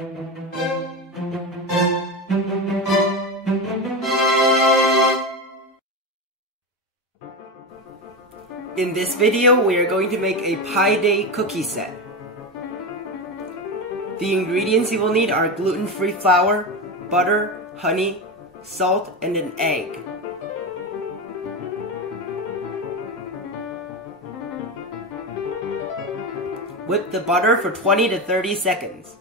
In this video, we are going to make a Pi Day cookie set. The ingredients you will need are gluten-free flour, butter, honey, salt, and an egg. Whip the butter for 20 to 30 seconds.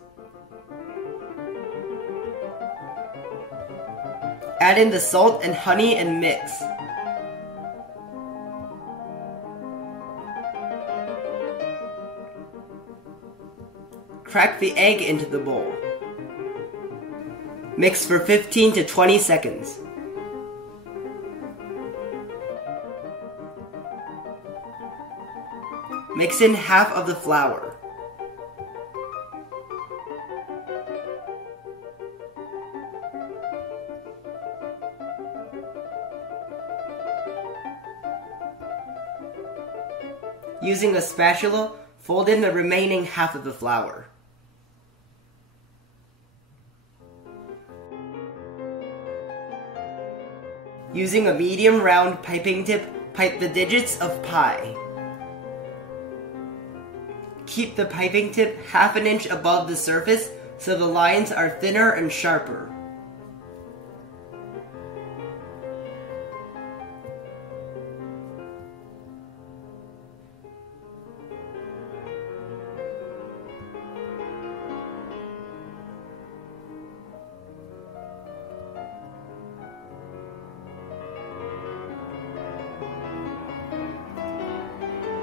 Add in the salt and honey and mix. Crack the egg into the bowl. Mix for 15 to 20 seconds. Mix in half of the flour. Using a spatula, fold in the remaining half of the flour. Using a medium round piping tip, pipe the digits of pi. Keep the piping tip half an inch above the surface so the lines are thinner and sharper.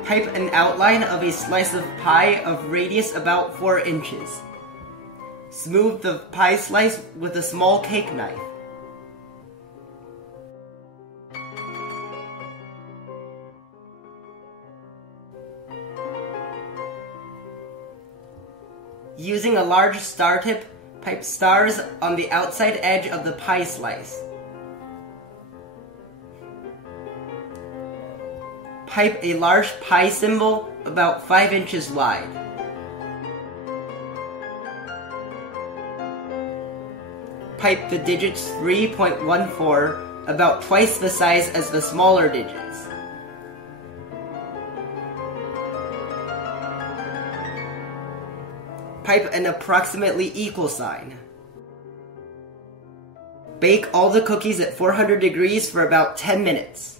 Pipe an outline of a slice of pie of radius about 4 inches. Smooth the pie slice with a small cake knife. Using a large star tip, pipe stars on the outside edge of the pie slice. Pipe a large pi symbol about 5 inches wide. Pipe the digits 3.14 about twice the size as the smaller digits. Pipe an approximately equal sign. Bake all the cookies at 400 degrees for about 10 minutes.